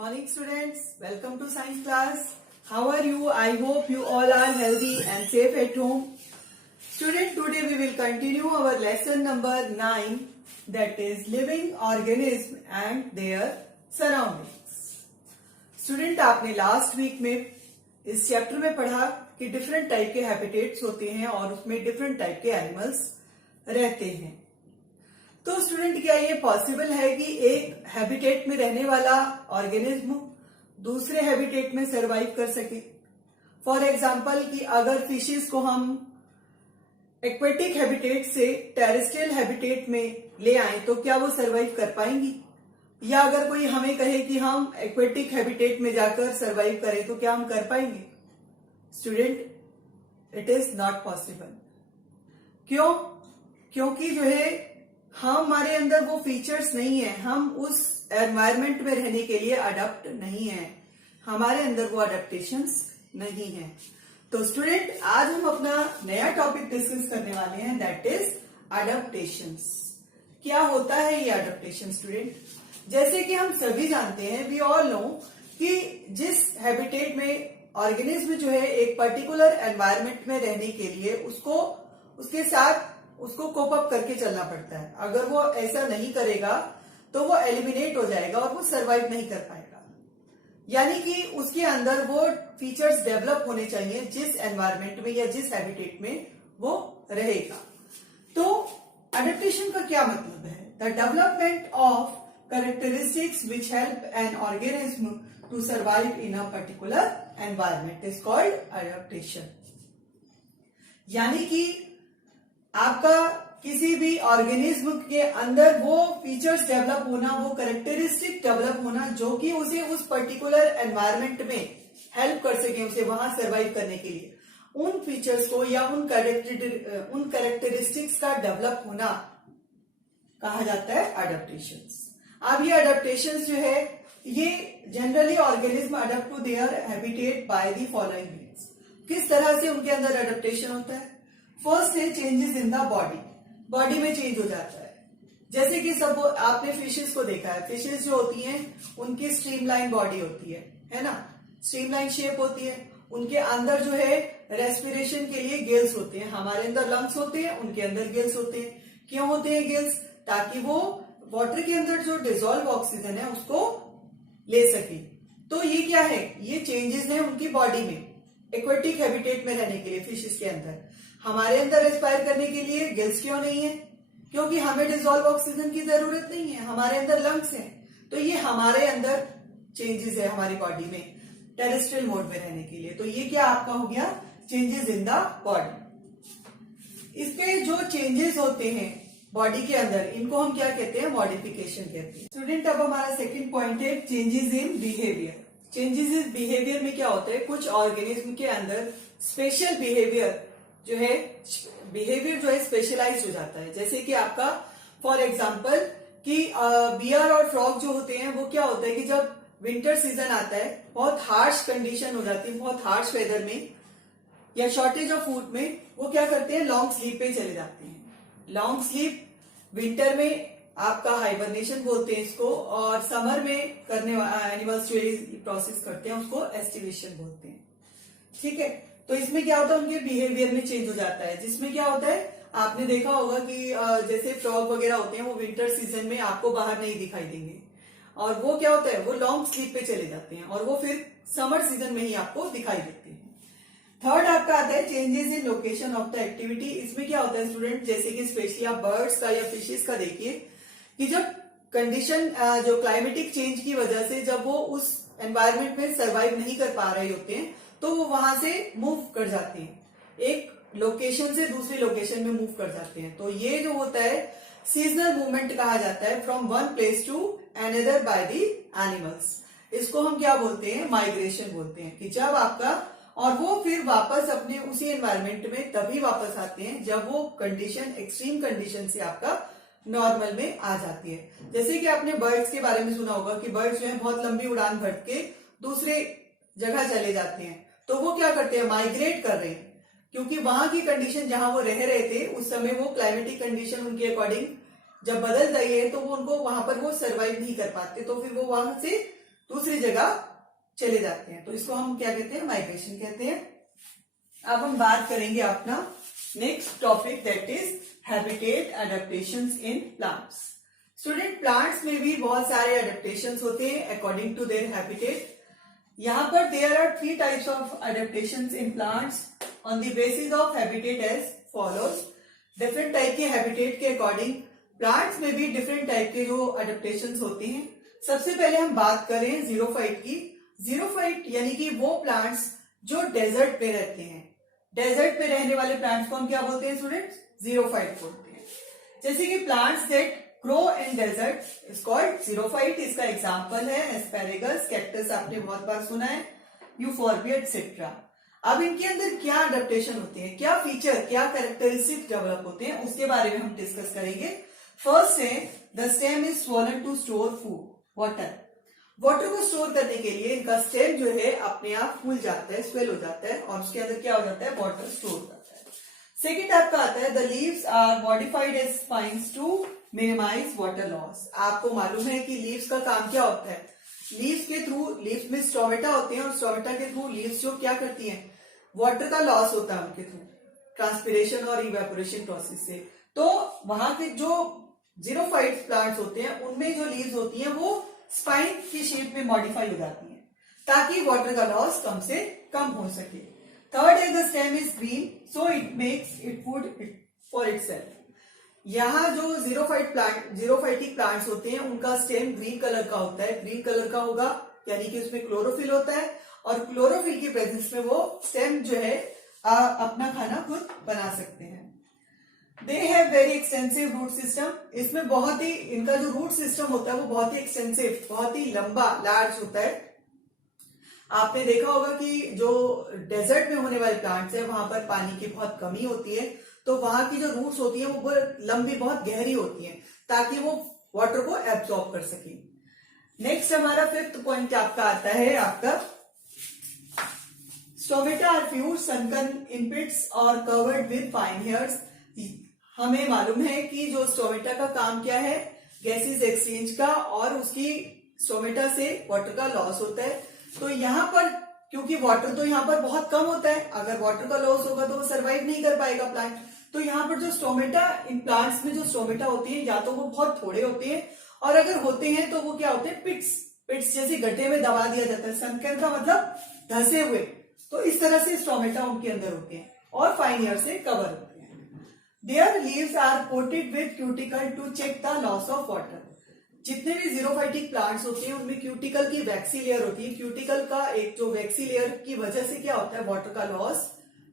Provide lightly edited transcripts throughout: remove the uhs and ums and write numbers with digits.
Morning students, welcome to science class. How are you? I hope you all are healthy and safe at home. Student, today we will continue our lesson number 9, that is living organism and their surroundings. Student, आपने last week में इस chapter में पढ़ा कि different type के habitats होते हैं और उसमें डिफरेंट टाइप के एनिमल्स रहते हैं. तो स्टूडेंट, क्या ये पॉसिबल है कि एक हैबिटेट में रहने वाला ऑर्गेनिज्म दूसरे हैबिटेट में सरवाइव कर सके? फॉर एग्जाम्पल कि अगर फिशेस को हम एक्वेटिक हैबिटेट से टेरेस्ट्रियल हैबिटेट में ले आए तो क्या वो सरवाइव कर पाएंगी? या अगर कोई हमें कहे कि हम एक्वेटिक हैबिटेट में जाकर सरवाइव करें तो क्या हम कर पाएंगे? Student, it is not possible. क्यों? क्योंकि जो है हमारे अंदर वो फीचर्स नहीं है, हम उस एनवायरमेंट में रहने के लिए अडॉप्ट नहीं है, हमारे अंदर वो अडेप्टेशंस नहीं है. तो स्टूडेंट, आज हम अपना नया टॉपिक डिस्कस करने वाले हैं, दैट इज अडेप्टेशंस. क्या होता है ये अडेप्टेशन? स्टूडेंट, जैसे कि हम सभी जानते हैं, वी ऑल नो कि जिस हैबिटेट में ऑर्गेनिज्म जो है एक पर्टिकुलर एनवायरमेंट में रहने के लिए उसके साथ उसको कोप अप करके चलना पड़ता है. अगर वो ऐसा नहीं करेगा तो वो एलिमिनेट हो जाएगा और वो सरवाइव नहीं कर पाएगा. यानी कि उसके अंदर वो फीचर्स डेवलप होने चाहिए जिस एनवायरमेंट में या जिस हैबिटेट में वो रहेगा. तो अडेप्टेशन का क्या मतलब है? The development of characteristics which help an organism to survive in a particular environment is called adaptation. यानी कि आपका किसी भी ऑर्गेनिज्म के अंदर वो फीचर्स डेवलप होना, वो कैरेक्टरिस्टिक डेवलप होना जो कि उसे उस पर्टिकुलर एनवायरमेंट में हेल्प कर सके, उसे वहां सरवाइव करने के लिए, उन फीचर्स को या उन कैरेक्टरिस्टिक्स का डेवलप होना कहा जाता है अडेप्टेशंस. अब ये अडेप्टेशंस जो है ये generally organism adapt to their habitat by the following means. किस तरह से उनके अंदर अडेप्टेशन होता है? फर्स्ट है चेंजेस इन द बॉडी में चेंज हो जाता है. जैसे कि सब आपने फिशेस को देखा है, फिशेस जो होती हैं उनकी स्ट्रीमलाइन बॉडी होती है ना, स्ट्रीमलाइन शेप होती है. उनके अंदर जो है रेस्पिरेशन के लिए गिल्स होते हैं. हमारे अंदर लंग्स होते हैं, उनके अंदर गिल्स होते हैं. क्यों होते हैं गिल्स? ताकि वो वाटर के अंदर जो डिसॉल्व ऑक्सीजन है उसको ले सके. तो ये क्या है? ये चेंजेस हैं उनकी बॉडी में एक्वेटिक हैबिटेट में रहने के लिए फिशेस के अंदर. हमारे अंदर रेस्पायर करने के लिए गिल्स क्यों नहीं है? क्योंकि हमें डिसॉल्व ऑक्सीजन की जरूरत नहीं है, हमारे अंदर लंग्स हैं. तो ये हमारे अंदर चेंजेस है हमारी बॉडी में टेरेस्ट्रियल मोड में रहने के लिए. तो ये क्या आपका हो गया? Changes in the body. इसके जो चेंजेस होते हैं बॉडी के अंदर, इनको हम क्या कहते हैं? मॉडिफिकेशन कहते हैं. स्टूडेंट, अब हमारा सेकेंड पॉइंट है changes in behaviour. Changes in behaviour में क्या होता है? कुछ ऑर्गेनिज्म के अंदर स्पेशल बिहेवियर जो है स्पेशलाइज हो जाता है. जैसे कि आपका फॉर एग्जांपल कि बियर और फ्रॉग जो होते हैं, वो क्या होता है कि जब विंटर सीजन आता है, बहुत हार्श कंडीशन हो जाती है, बहुत हार्श वेदर में या शॉर्टेज ऑफ फूड में, वो क्या करते हैं? लॉन्ग स्लीप पे चले जाते हैं. लॉन्ग स्लीप विंटर में आपका हाइबरनेशन बोलते हैं इसको, और समर में करने एनिमल्स जो प्रोसेस करते हैं उसको एस्टिवेशन बोलते हैं. ठीक है. तो इसमें क्या होता है? उनके बिहेवियर में चेंज हो जाता है. जिसमें क्या होता है, आपने देखा होगा कि जैसे फ्रॉग वगैरह होते हैं वो विंटर सीजन में आपको बाहर नहीं दिखाई देंगे, और वो क्या होता है? वो लॉन्ग स्लीप पे चले जाते हैं और वो फिर समर सीजन में ही आपको दिखाई देते हैं. थर्ड आपका आता है changes in location of the activity. इसमें क्या होता है स्टूडेंट, जैसे कि स्पेशली आप बर्ड्स का या फिशेस का देखिए कि जब कंडीशन जो क्लाइमेटिक चेंज की वजह से जब वो उस एनवायरमेंट में सर्वाइव नहीं कर पा रहे होते हैं तो वो वहां से मूव कर जाते हैं, एक लोकेशन से दूसरी लोकेशन में मूव कर जाते हैं. तो ये जो होता है सीजनल मूवमेंट कहा जाता है, from one place to another by the animals. इसको हम क्या बोलते हैं? माइग्रेशन बोलते हैं. कि जब आपका, और वो फिर वापस अपने उसी एनवायरमेंट में तभी वापस आते हैं जब वो कंडीशन, एक्सट्रीम कंडीशन से आपका नॉर्मल में आ जाती है. जैसे कि आपने बर्ड्स के बारे में सुना होगा कि बर्ड्स जो है बहुत लंबी उड़ान भर के दूसरे जगह चले जाते हैं. तो वो क्या करते हैं? माइग्रेट कर रहे हैं, क्योंकि वहां की कंडीशन जहां वो रह रहे थे उस समय वो क्लाइमेटिक कंडीशन उनके अकॉर्डिंग जब बदल रही है तो वो उनको वहां पर वो सर्वाइव नहीं कर पाते, तो फिर वो वहां से दूसरी जगह चले जाते हैं, तो इसको हम क्या कहते हैं, माइग्रेशन कहते हैं। अब हम बात करेंगे अपना next topic, that is habitat adaptations in plants. Student, plants में भी बहुत सारे एडेप्टेशंस होते हैं अकॉर्डिंग टू देयर हैबिटेट। यहाँ पर there are 3 types of adaptations in plants on the basis of habitat as follows. Different type के habitat के अकॉर्डिंग प्लांट्स में भी डिफरेंट टाइप के जो एडेप्टेशंस होते हैं। सबसे पहले हम बात करें जीरोफाइट की। जीरोफाइट यानी कि वो प्लांट्स जो डेजर्ट पे रहते हैं। डेजर्ट पे रहने वाले प्लांट्स को हम क्या बोलते हैं स्टूडेंट्स, जीरोफाइट बोलते हैं। जैसे कि plants that grow in desert is called xerophyte. इसका एग्जांपल है एस्पेरेगस, कैक्टस आपने बहुत बार सुना है, यूफोर्बिया एटसेट्रा। अब इनके अंदर क्या अडेप्टेशन होते हैं, क्या फीचर, क्या कैरेक्टरिस्टिक डेवलप होते हैं, उसके बारे में हम डिस्कस करेंगे। फर्स्ट है the stem is swollen to store food, water. Water को स्टोर करने के लिए इनका स्टेम जो है अपने आप फूल जाता है, स्वेल हो जाता है और उसके अंदर क्या हो जाता है, वाटर स्टोर करता है। सेकेंड आपका आता है the leaves are modified as spines to minimise water loss. आपको मालूम है कि लीव्स का काम क्या होता है, लीव्स के थ्रू, लीव्स में स्टोमेटा होते हैं और स्टोमेटा के थ्रू लीव्स जो क्या करती हैं, वाटर का लॉस होता है उनके थ्रू ट्रांसपिरेशन और इवेपोरेशन प्रोसेस से। तो वहां के जो जीरोफाइट प्लांट्स होते हैं उनमें जो लीव्स होती हैं वो स्पाइन की शेप में मॉडिफाई हो जाती हैं ताकि वाटर का लॉस कम से कम हो सके। थर्ड है the stem is green so it makes it food for itself. यहाँ जो जीरोफाइटिक प्लांट्स होते हैं उनका स्टेम ग्रीन कलर का होता है। ग्रीन कलर का होगा यानी कि उसमें क्लोरोफिल होता है और क्लोरोफिल की प्रेजेंस में वो स्टेम जो है अपना खाना खुद बना सकते हैं। They have very extensive root system. इसमें बहुत ही, इनका जो रूट सिस्टम होता है वो बहुत ही एक्सटेंसिव, बहुत ही लंबा, लार्ज होता है। आपने देखा होगा कि जो डेजर्ट में होने वाले प्लांट्स है वहां पर पानी की बहुत कमी होती है, तो वहां की जो रूट्स होती है वो बहुत लंबी, बहुत गहरी होती हैं ताकि वो वाटर को एब्सॉर्ब कर सके। नेक्स्ट हमारा 5th पॉइंट आपका आता है आपका स्टोमेटा आर फ्यूज सनकन इन पिट्स और कवर्ड विद फाइन हेयर्स। हमें मालूम है कि जो स्टोमेटा का काम क्या है, गैसेस एक्सचेंज का, और उसकी स्टोमेटा से वाटर का लॉस होता है। तो यहाँ पर क्योंकि वाटर तो यहाँ पर बहुत कम होता है, अगर वाटर का लॉस होगा तो वो सर्वाइव नहीं कर पाएगा प्लांट। तो यहाँ पर जो स्टोमेटा, इन प्लांट्स में जो स्टोमेटा होती है या तो वो बहुत थोड़े होते हैं और अगर होते हैं तो वो क्या होते हैं, पिट्स जैसे गड्ढे में दबा दिया जाता है। सनकन का मतलब धंसे हुए, तो इस तरह से स्टोमेटा उनके अंदर होते हैं और फाइन हेयर से कवर होते हैं। Their leaves are coated with cuticle to check the loss of water. जितने भी जीरोफाइटिक प्लांट्स होते हैं उनमें क्यूटिकल की वैक्सी लेयर होती है। क्यूटिकल का एक जो वैक्सी लेयर की वजह से क्या होता है, वाटर का लॉस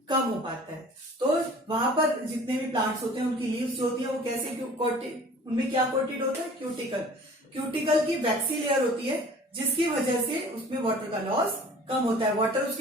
कम हो पाता है। तो वहां पर जितने भी प्लांट्स होते हैं उनकी लीव्स जो होती है वो कैसे कोटेड, उनमें क्या कोटेड होता है, क्यूटिकल की वैक्सी लेयर होती है जिसकी वजह से उसमें वाटर का लॉस कम होता है। वाटर